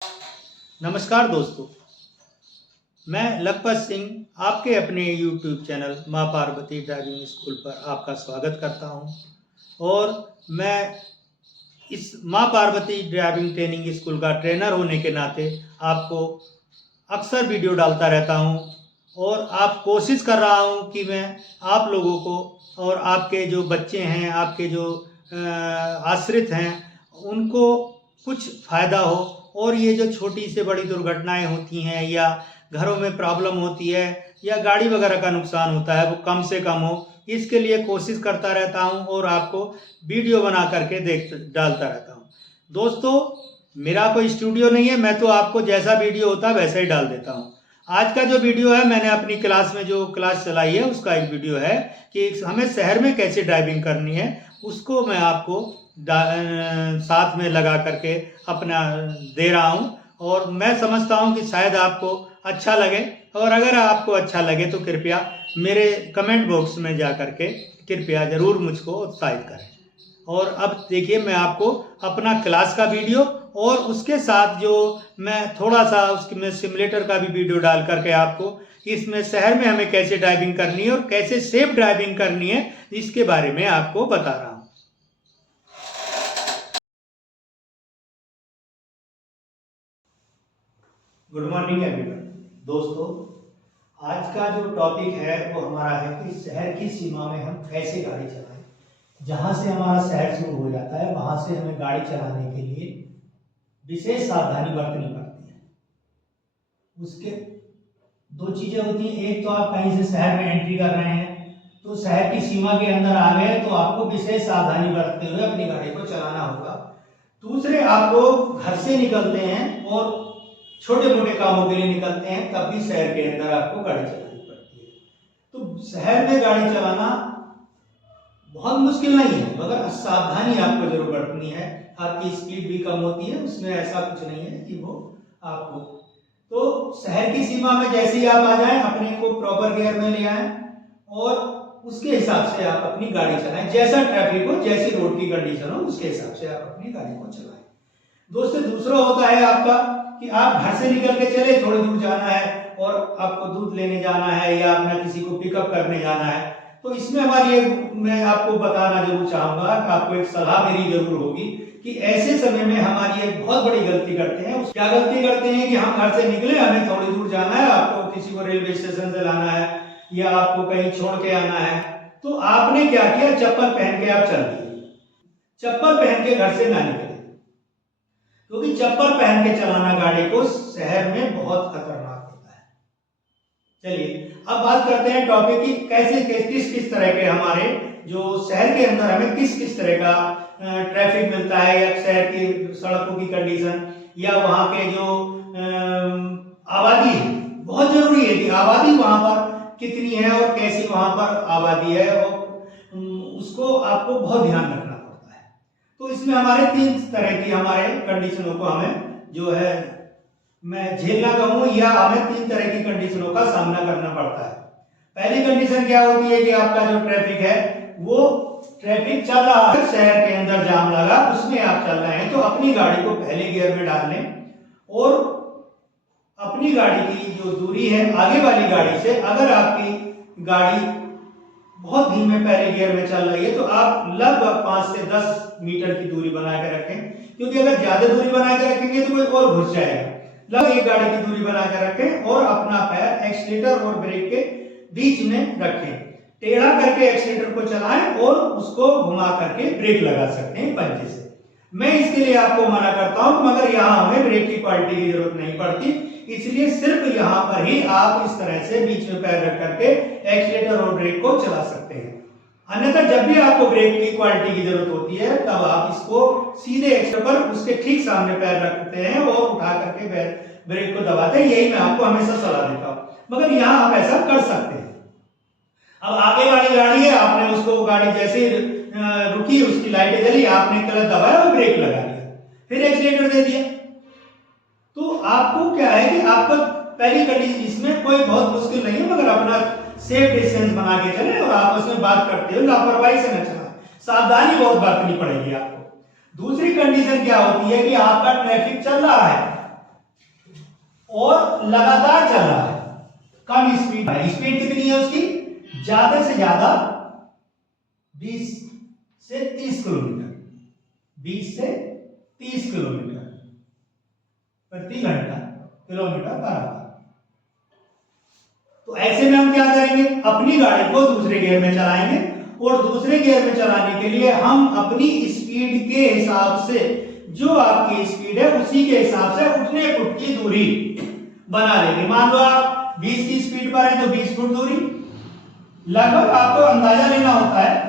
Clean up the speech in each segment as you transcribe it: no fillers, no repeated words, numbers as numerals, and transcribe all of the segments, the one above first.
नमस्कार दोस्तों, मैं लखपत सिंह आपके अपने YouTube चैनल माँ पार्वती ड्राइविंग स्कूल पर आपका स्वागत करता हूं। और मैं इस माँ पार्वती ड्राइविंग ट्रेनिंग स्कूल का ट्रेनर होने के नाते आपको अक्सर वीडियो डालता रहता हूं और आप कोशिश कर रहा हूं कि मैं आप लोगों को और आपके जो बच्चे हैं, आपके जो आश्रित हैं, उनको कुछ फ़ायदा हो और ये जो छोटी से बड़ी दुर्घटनाएं होती हैं या घरों में प्रॉब्लम होती है या गाड़ी वगैरह का नुकसान होता है वो कम से कम हो, इसके लिए कोशिश करता रहता हूं और आपको वीडियो बना करके डालता रहता हूं। दोस्तों, मेरा कोई स्टूडियो नहीं है, मैं तो आपको जैसा वीडियो होता है वैसा ही डाल देता हूँ। आज का जो वीडियो है, मैंने अपनी क्लास में जो क्लास चलाई है उसका एक वीडियो है कि हमें शहर में कैसे ड्राइविंग करनी है, उसको मैं आपको साथ में लगा करके अपना दे रहा हूँ और मैं समझता हूँ कि शायद आपको अच्छा लगे। और अगर आपको अच्छा लगे तो कृपया मेरे कमेंट बॉक्स में जा करके कृपया ज़रूर मुझको उत्साहित करें। और अब देखिए, मैं आपको अपना क्लास का वीडियो और उसके साथ जो मैं थोड़ा सा उसमें सिमुलेटर का भी वीडियो डाल करके आपको इसमें शहर में हमें कैसे ड्राइविंग करनी है और कैसे सेफ ड्राइविंग करनी है इसके बारे में आपको बता रहा हूँ। Good morning everyone. दोस्तों, आज का जो टॉपिक है वो हमारा है कि शहर की सीमा में हम कैसे गाड़ी चलाएं। जहां से हमारा शहर शुरू हो जाता है वहां से हमें गाड़ी चलाने के लिए विशेष सावधानी बरतनी पड़ती है। उसके दो चीजें होती हैं, एक तो आप कहीं से शहर में एंट्री कर रहे हैं तो शहर की सीमा के अंदर आ गए तो आपको विशेष सावधानी बरतते हुए अपनी गाड़ी को चलाना होगा। दूसरे, आप लोग घर से निकलते हैं और छोटे मोटे कामों के लिए निकलते हैं, तब भी शहर के अंदर आपको गाड़ी चलानी पड़ती है। तो शहर में गाड़ी चलाना बहुत मुश्किल नहीं है, मगर सावधानी आपको जरूर बरतनी है। आपकी स्पीड भी कम होती है, उसमें ऐसा कुछ नहीं है कि वो आपको। तो शहर की सीमा में जैसे ही आप आ जाएं, अपने को प्रॉपर गियर में ले आए और उसके हिसाब से आप अपनी गाड़ी चलाएं। जैसा ट्रैफिक हो, जैसी रोड की कंडीशन हो, उसके हिसाब से आप अपनी गाड़ी को चलाएं। दोस्तों, दूसरा होता है आपका कि आप घर से निकल के चले, थोड़ी दूर जाना है और आपको दूध लेने जाना है या अपना किसी को पिकअप करने जाना है, तो इसमें हमारी मैं आपको बताना जरूर चाहूंगा, आपको एक सलाह मेरी जरूर होगी कि ऐसे समय में हमारी एक बहुत बड़ी गलती करते हैं। क्या गलती करते हैं कि हम घर से निकले, हमें थोड़ी दूर जाना है, आपको किसी को रेलवे स्टेशन से लाना है या आपको कहीं छोड़ के आना है, तो आपने क्या किया, चप्पल पहन के आप चल दिए। चप्पल पहन के घर से ना निकले, क्योंकि चप्पल पहन के चलाना गाड़ी को शहर में बहुत खतरनाक होता है। चलिए अब बात करते हैं टॉपिक की, कैसे किस किस तरह के हमारे जो शहर के अंदर हमें किस किस तरह का ट्रैफिक मिलता है या शहर की सड़कों की कंडीशन या वहां के जो आबादी है। बहुत जरूरी है कि आबादी वहां पर कितनी है और कैसी वहां पर आबादी है, और उसको आपको बहुत ध्यान रखना पड़ता है। तो इसमें हमारे तीन तरह की हमारे कंडीशनों को हमें जो है मैं झेलना कहूँ या हमें तीन तरह की कंडीशनों का सामना करना पड़ता है। पहली कंडीशन क्या होती है कि आपका जो ट्रैफिक है वो ट्रैफिक चल रहा है, शहर के अंदर जाम लगा, उसमें आप चल रहे हैं, तो अपनी गाड़ी को पहले गियर में डाल लें और अपनी गाड़ी की जो दूरी है आगे वाली गाड़ी से, अगर आपकी गाड़ी बहुत धीमे पहले गियर में चल रही है तो आप लगभग 5 से 10 मीटर की दूरी बना के रखें, क्योंकि अगर ज्यादा दूरी बना के रखेंगे तो कोई और घुस जाएगा। लगभग एक गाड़ी की दूरी बना के रखें और अपना पैर एक्सीलेटर और ब्रेक के बीच में रखें। टेढ़ा करके एक्सीलेटर को चलाएं और उसको घुमा करके ब्रेक लगा सकते हैं पंजे से। मैं इसके लिए आपको मना करता हूं, मगर यहाँ हमें ब्रेक की क्वालिटी की जरूरत नहीं पड़ती, इसलिए सिर्फ यहाँ पर ही आप इस तरह से बीच में पैर रख करके एक्सीलेटर और ब्रेक को चला सकते हैं। अन्यथा जब भी आपको ब्रेक की क्वालिटी की जरूरत होती है तब आप इसको सीधे एक्सीलेटर पर उसके ठीक सामने पैर रखते हैं और उठा करके ब्रेक को दबाते हैं। यही मैं आपको हमेशा सलाह देता हूँ, मगर यहाँ आप ऐसा कर सकते हैं। अब आगे वाली गाड़ी है, आपने उसको गाड़ी जैसे रुकी, उसकी लाइटें जली, आपने क्लच दबाया और ब्रेक लगा दिया, फिर एक्सीलेटर दे दिया, तो आपको क्या है कि आपका पहली कंडीशन, इसमें कोई बहुत मुश्किल नहीं है, मगर अपना सेफ डिस्टेंस बना के चले और आपस में बात करते हुए लापरवाही से न चलाएं, सावधानी बहुत बरतनी पड़ेगी आपको। दूसरी कंडीशन क्या होती है कि आपका ट्रैफिक चल रहा है और लगातार चल रहा है, कम स्पीड है। स्पीड कितनी है उसकी? ज्यादा से ज्यादा 20 से 30 किलोमीटर, 20 से 30 किलोमीटर प्रति घंटा, किलोमीटर बराबर। तो ऐसे में हम क्या करेंगे, अपनी गाड़ी को दूसरे गियर में चलाएंगे और दूसरे गियर में चलाने के लिए हम अपनी स्पीड के हिसाब से, जो आपकी स्पीड है उसी के हिसाब से उतने फुट की दूरी बना लेंगे। मान लो आप 20 की स्पीड पर है तो 20 फुट दूरी लगभग आपको अंदाजा लेना होता है।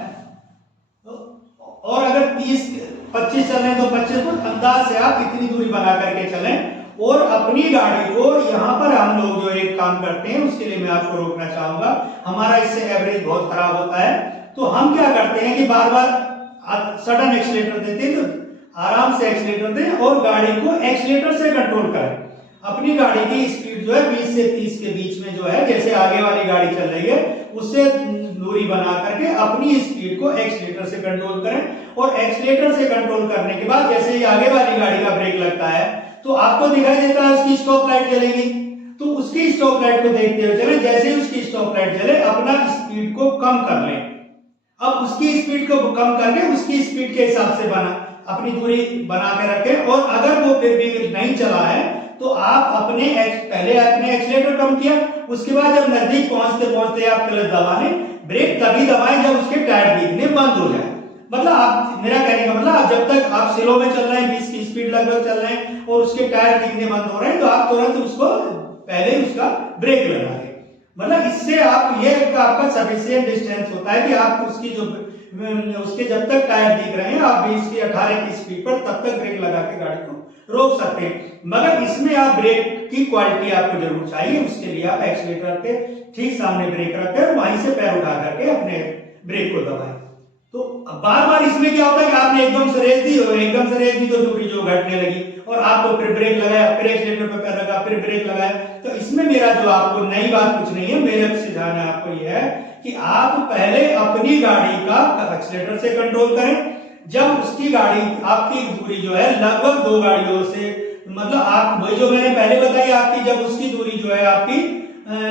और अगर 30-25 चल रहे हैं तो 25 फुट अंदाज से आप इतनी दूरी बना करके चलें। और अपनी गाड़ी को यहां पर हम लोग जो एक काम करते हैं, उसके लिए मैं आपको रोकना चाहूंगा, हमारा इससे एवरेज बहुत खराब होता है। तो हम क्या करते हैं कि बार बार सडन एक्सीलेटर देते हैं, तो आराम से एक्सीलेटर दें और गाड़ी को एक्सीलेटर से कंट्रोल करें। अपनी गाड़ी की स्पीड जो है 20 से 30 के बीच में जो है, जैसे आगे वाली गाड़ी चल रही है उससे दूरी बना करके अपनी स्पीड को एक्सीलेटर से कंट्रोल करें। और एक्सीलेटर से कंट्रोल करने के बाद जैसे ही आगे वाली गाड़ी का ब्रेक लगता है तो आपको दिखाई देता है उसकी स्टॉप लाइट जलेगी, तो उसकी स्टॉप लाइट को देखते हुए चले। जैसे ही उसकी स्टॉप लाइट जले अपना स्पीड को कम कर लें। अब उसकी स्पीड को कम करके उसकी स्पीड के हिसाब से अपनी दूरी बना के रखें। और अगर वो फिर भी नहीं चला है तो आप पहले आपने एक्सीलेटर कम किया, उसके बाद जब नजदीक पहुंचते पहुंचते आप क्लच दबा लें। ब्रेक तभी दबाएं जब उसके टायर दिखने बंद हो जाए। मतलब आप, मेरा कहने का मतलब, आप जब तक आप स्लो में चल रहे हैं, 20 की स्पीड लगभग चल रहे हैं और उसके टायर दिखने बंद हो रहे हैं, तो आप तुरंत उसको पहले उसका ब्रेक लगा दें। मतलब इससे आप, ये आपका सफिशिएंट डिस्टेंस होता है कि आप उसकी जो उसके जब तक टायर दिख रहे हैं आप 20 की 18 की स्पीड पर तब तक ब्रेक लगा के गाड़ी को रोक सकते हैं। मगर इसमें आप ब्रेक की क्वालिटी आपको जरूर चाहिए, उसके लिए आप एक्सीलेटर के ठीक सामने ब्रेक रखें, वहीं से पैर उठा करके अपने ब्रेक को दबाएं। तो बार बार इसमें क्या होता है कि आपने एकदम से रेस दी तो दूरी जो घटने लगी और आपको फिर ब्रेक लगाया, फिर एक्सीलेटर पर पैर रखा, फिर ब्रेक लगाया। तो इसमें मेरा जो आपको नई बात कुछ नहीं है, मेरा सिद्धांत आपको यह है कि आप पहले अपनी गाड़ी का एक्सीलेटर से कंट्रोल करें। जब उसकी गाड़ी, आपकी दूरी जो है लगभग 2 गाड़ियों से, मतलब आप वही जो मैंने पहले बताई आपकी, जब उसकी दूरी जो है आपकी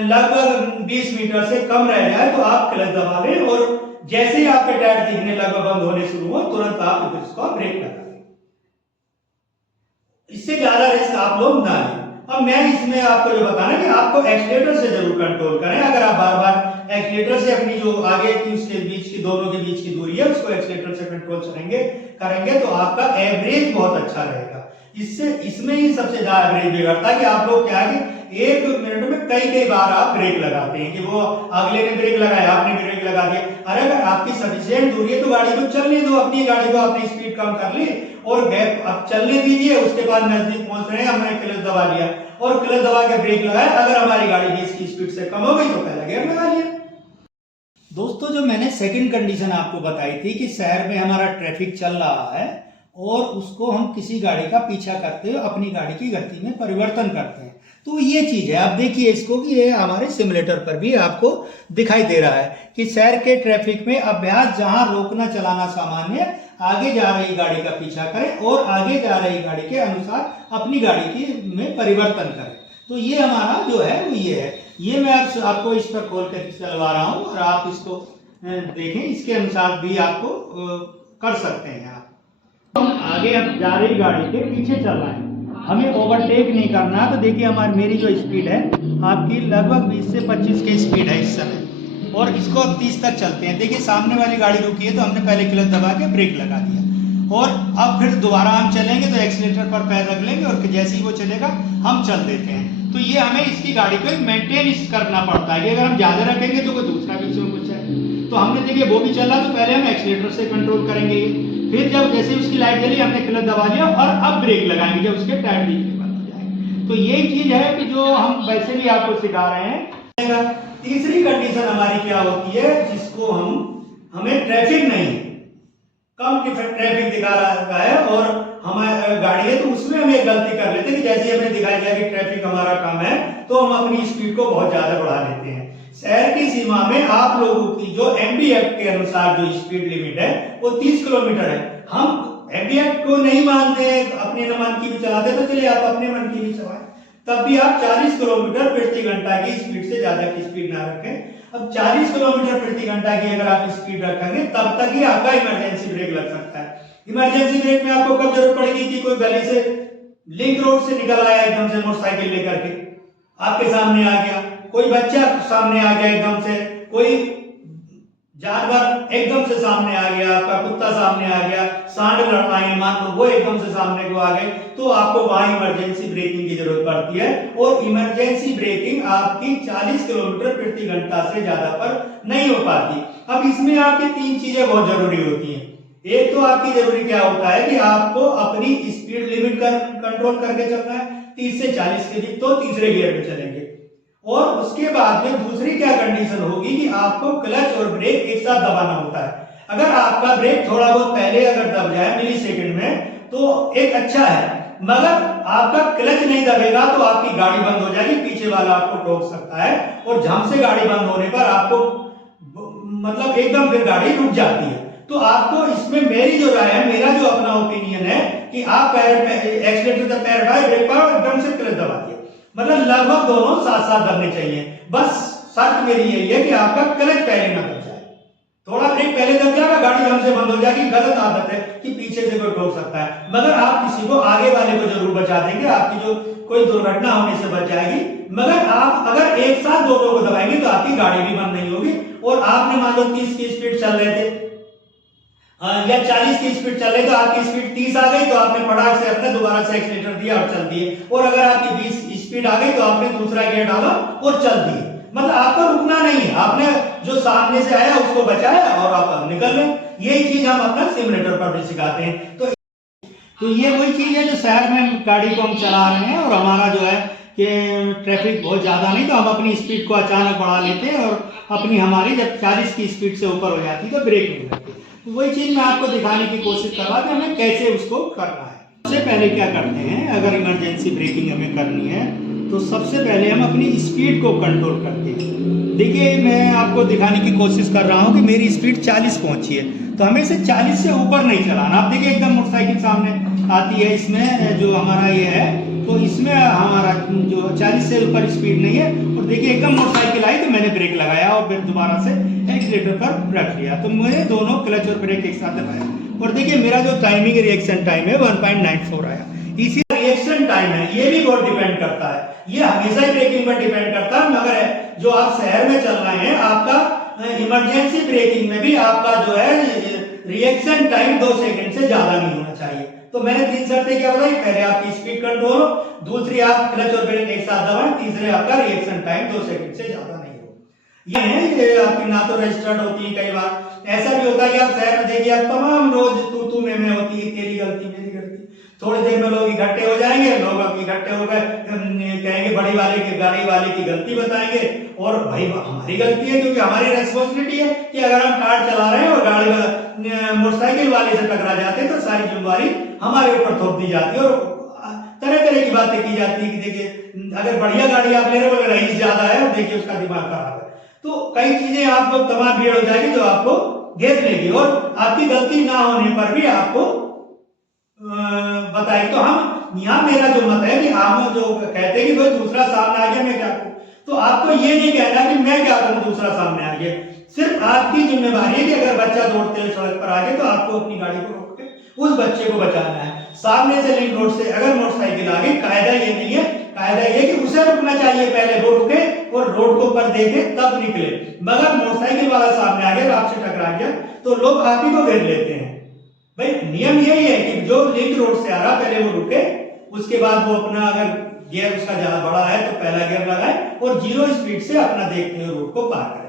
लगभग 20 मीटर से कम रह जाए तो आप क्लच दबा लें और जैसे ही आपके टायर दिखने लगभग बंद होने शुरू हो तुरंत आप उसका ब्रेक लगा दें। इससे ज्यादा रिस्क आप लोग ना लें। अब मैं इसमें आपको जो बताना कि आपको एक्सीलेटर से जरूर कंट्रोल करें। अगर आप बार बार एक्सीलेटर से अपनी जो आगे की उसके बीच की, दोनों के बीच की दूरी है उसको एक्सीलेटर से कंट्रोल करेंगे तो आपका एवरेज बहुत अच्छा रहेगा। इसमें ही सबसे ज्यादा एवरेज बिगड़ता है कि आप लोग क्या है कि 1 मिनट में कई बार आप ब्रेक लगाते हैं कि वो अगले ने ब्रेक लगाया, आपने ब्रेक लगा दिया। अरे अगर आपकी सफिशिएंट दूरी है तो गाड़ी को चलने दो, अपनी गाड़ी को अपनी स्पीड कम कर ली और गैप अब चलने दीजिए। उसके बाद नजदीक पहुंच रहे हैं, हमने क्लच दबा दिया और क्लच दबा के ब्रेक लगाया। अगर हमारी गाड़ी 20 की स्पीड से कम हो गई तो पहला गियर लगा लिया। दोस्तों, जो मैंने सेकंड कंडीशन आपको बताई थी कि शहर में हमारा ट्रैफिक चल रहा है और उसको हम किसी गाड़ी का पीछा करते हुए अपनी गाड़ी की गति में परिवर्तन करते हैं, तो ये चीज है। आप देखिए इसको कि ये हमारे सिमुलेटर पर भी आपको दिखाई दे रहा है कि शहर के ट्रैफिक में अभ्यास, जहां रोकना चलाना सामान्य, आगे जा रही गाड़ी का पीछा करें और आगे जा रही गाड़ी के अनुसार अपनी गाड़ी की में परिवर्तन करें। तो ये हमारा जो है वो ये है। ये मैं आपको इस पर खोल कर चलवा रहा हूं और आप इसको देखें, इसके अनुसार भी आपको कर सकते हैं। आप आगे अब जा रही गाड़ी के पीछे चलना है, हमें ओवरटेक नहीं करना है। तो देखिए मेरी जो स्पीड है आपकी लगभग 20 से 25 की स्पीड है इस समय और इसको अब 30 तक चलते हैं। देखिए सामने वाली गाड़ी रुकी है तो हमने पहले क्लच दबा के ब्रेक लगा दिया और अब फिर दोबारा हम चलेंगे तो एक्सीलेटर पर पैर रख लेंगे और जैसे ही वो चलेगा हम चल देते हैं। तो ये हमें इसकी गाड़ी को मेंटेन करना पड़ता है कि अगर हम ज्यादा रखेंगे तो कोई दूसरा पीछे में कुछ है। तो हमने देखिए वो भी चला तो पहले हम एक्सीलेटर से कंट्रोल करेंगे, फिर जब जैसे उसकी लाइट जली हमने क्लच दबा दिया और अब ब्रेक लगाएंगे जब उसके टायर दिखने बंद हो जाएंगे। तो यही चीज है कि जो हम वैसे भी आपको सिखा रहे हैं। तीसरी कंडीशन हमारी क्या होती है, जिसको हमें ट्रैफिक नहीं, कम ट्रैफिक दिखा रहा है और हमारी गाड़ी है तो उसमें हम एक गलती कर लेते हैं कि जैसे हमें दिखाई दिया कि ट्रैफिक हमारा कम है तो हम अपनी स्पीड को बहुत ज्यादा बढ़ा लेते हैं। शहर की सीमा में आप लोगों की जो एमडी एक्ट के अनुसार जो स्पीड लिमिट है वो 30 किलोमीटर है। हम एमडी एक्ट को नहीं मानते, अपने मन की भी चलाते, तो चलिए आप अपने मन की भी चलाएं, तब भी आप 40 किलोमीटर प्रति घंटा की स्पीड से ज्यादा की स्पीड ना रखें। अब 40 किलोमीटर प्रति घंटा की अगर आप स्पीड रखेंगे तब तक ही आपका इमरजेंसी ब्रेक लग सकता है। इमरजेंसी ब्रेक में आपको कब जरूरत पड़ेगी कि कोई गली से लिंक रोड से निकल आया एकदम से मोटरसाइकिल लेकर के आपके सामने आ गया, कोई बच्चा सामने आ गया एकदम से, कोई जानवर एकदम से सामने आ गया, आपका कुत्ता सामने आ गया, सांड लड़ना है मान लो वो एकदम से सामने को आ गए, तो आपको वहां इमरजेंसी ब्रेकिंग की जरूरत पड़ती है। और इमरजेंसी ब्रेकिंग आपकी 40 किलोमीटर प्रति घंटा से ज्यादा पर नहीं हो पाती। अब इसमें आपकी 3 चीजें बहुत जरूरी होती हैं। एक तो आपकी जरूरी क्या होता है कि आपको अपनी स्पीड लिमिट कंट्रोल करके चलना है, 30 से 40 के बीच तो तीसरे गियर में चलेंगे। और उसके बाद में दूसरी क्या कंडीशन होगी कि आपको क्लच और ब्रेक एक साथ दबाना होता है। अगर आपका ब्रेक थोड़ा बहुत पहले अगर दब जाए मिली सेकेंड में तो एक अच्छा है, मगर आपका क्लच नहीं दबेगा तो आपकी गाड़ी बंद हो जाएगी, पीछे वाला आपको ठोक सकता है और झम से गाड़ी बंद होने पर आपको मतलब एकदम फिर गाड़ी रुक जाती है। तो आपको इसमें मेरी जो राय है, मेरा जो अपना ओपिनियन है कि आप पैर पे एक्सीलेटर तक पैर उठाए, ब्रेक पर एकदम से क्लच दबा दिए, मतलब लगभग दोनों साथ साथ दबने चाहिए। बस शर्त मेरी यही है कि आपका क्लच पहले ना दब जाए। थोड़ा ब्रेक पहले दब जाएगा गाड़ी एकदम से बंद हो जाएगी। गलत आदत है कि पीछे से कोई ठोक सकता है, मगर आप किसी को आगे वाले को जरूर बचा देंगे, आपकी जो कोई दुर्घटना होने से बच जाएगी। मगर आप अगर एक साथ दोनों को दबाएंगे तो आपकी गाड़ी भी बंद नहीं होगी। और आपने मान लो 30 की स्पीड चल रहे थे या 40 की स्पीड चल रही, तो आपकी स्पीड 30 आ गई तो आपने फटाक से अपने दोबारा से एक्सीलेटर दिया और चल दिए। और अगर आपकी 20 स्पीड आ गई तो आपने दूसरा गियर डाला और चल दिए। मतलब आपको रुकना नहीं है, आपने जो सामने से आया उसको बचाया और आप निकल गए। यही चीज हम अपना सिमुलेटर पर भी सिखाते हैं। तो ये वही चीज है जो शहर में गाड़ी को हम चला रहे हैं और हमारा जो है कि ट्रैफिक बहुत ज्यादा नहीं, तो हम अपनी स्पीड को अचानक बढ़ा लेते हैं और अपनी हमारी जब 40 की स्पीड से ऊपर हो जाती है तो ब्रेक नहीं लगती। तो वही चीज मैं आपको दिखाने की कोशिश कर रहा था हमें कैसे उसको करना है। सबसे पहले क्या करते हैं, अगर इमरजेंसी ब्रेकिंग हमें करनी है तो सबसे पहले हम अपनी स्पीड को कंट्रोल करते हैं। देखिए मैं आपको दिखाने की कोशिश कर रहा हूँ कि मेरी स्पीड 40 पहुंची है, तो हमें इसे 40 से ऊपर नहीं चलाना। आप देखिए एकदम मोटरसाइकिल सामने आती है, इसमें जो हमारा ये है तो इसमें हमारा जो 40 से ऊपर स्पीड नहीं है। और देखिए एकदम मोटरसाइकिल आई तो मैंने ब्रेक लगाया और फिर दोबारा से एक्सीलेटर पर रख लिया, तो मैंने दोनों क्लच और ब्रेक एक साथ दबाया। और देखिए मेरा जो टाइमिंग रिएक्शन टाइम है 1.94 आया। इसी रिएक्शन टाइम है ये भी बहुत डिपेंड करता है, ये हमेशा ही ब्रेकिंग पर डिपेंड करता है। मगर जो आप शहर में चल रहे हैं आपका इमरजेंसी ब्रेकिंग में भी आपका जो है रिएक्शन टाइम 2 सेकंड से ज्यादा नहीं होना चाहिए। तो मैंने 3 शर्तें क्या बताई, पहले आपकी स्पीड कंट्रोल हो, दूसरी आप क्लच और ब्रेक एक साथ दबाएं, तीसरे आपका रिएक्शन टाइम 2 सेकंड से ज्यादा नहीं हो। ये है ये आपकी ना तो रजिस्टर्ड होती है। कई बार ऐसा भी होता है कि आप शहर में देखिए आप तमाम रोज तू में होती है, तेरी गलती मेरी गलती। थोड़ी देर में लोग इकट्ठे हो जाएंगे, लोग अब इकट्ठे हो गए कहेंगे बड़ी वाले की गाड़ी वाले की गलती बताएंगे और भाई हमारी गलती है क्योंकि हमारी रेस्पॉन्सिबिलिटी है कि अगर हम कार चला रहे हैं और गाड़ी मोटरसाइकिल वाले से टकरा जाते हैं तो सारी जिम्मेवारी हमारे ऊपर थोप दी जाती है और तरह तरह की बातें की जाती है कि देखिए अगर बढ़िया गाड़ी आप ले रहे हो अगर रईस ज्यादा है और देखिए उसका दिमाग खराब है, तो कई चीजें आपको तमाम भीड़ हो जाएगी जो आपको घेर लेगी और आपकी गलती ना होने पर भी आपको बताएगी। तो हम यहाँ मेरा जो मत है कि हम जो कहते हैं कि भाई दूसरा सामने आ गया मैं क्या करूं, तो आपको ये नहीं कहना कि मैं क्या करूं दूसरा सामने आ गया। सिर्फ आपकी जिम्मेवारी है कि अगर बच्चा दौड़ते हुए सड़क पर आ गया तो आपको अपनी गाड़ी को रोक के उस बच्चे को बचाना है। सामने से लिंक रोड से अगर मोटरसाइकिल आ गई, कायदा ये नहीं है, कायदा ये कि उसे रुकना चाहिए, पहले वो रुके और रोड को ऊपर देखे तब निकले। मगर मोटरसाइकिल वाला सामने आ गया, आपसे टकरा गया तो लोग आप ही को घेर लेते हैं। भाई नियम यही है कि जो लिंक रोड से आ रहा पहले वो रुके, उसके बाद वो अपना अगर गियर उसका ज्यादा बड़ा है तो पहला गियर लगाए और 0 स्पीड से अपना देखते हुए रोड को पार करें।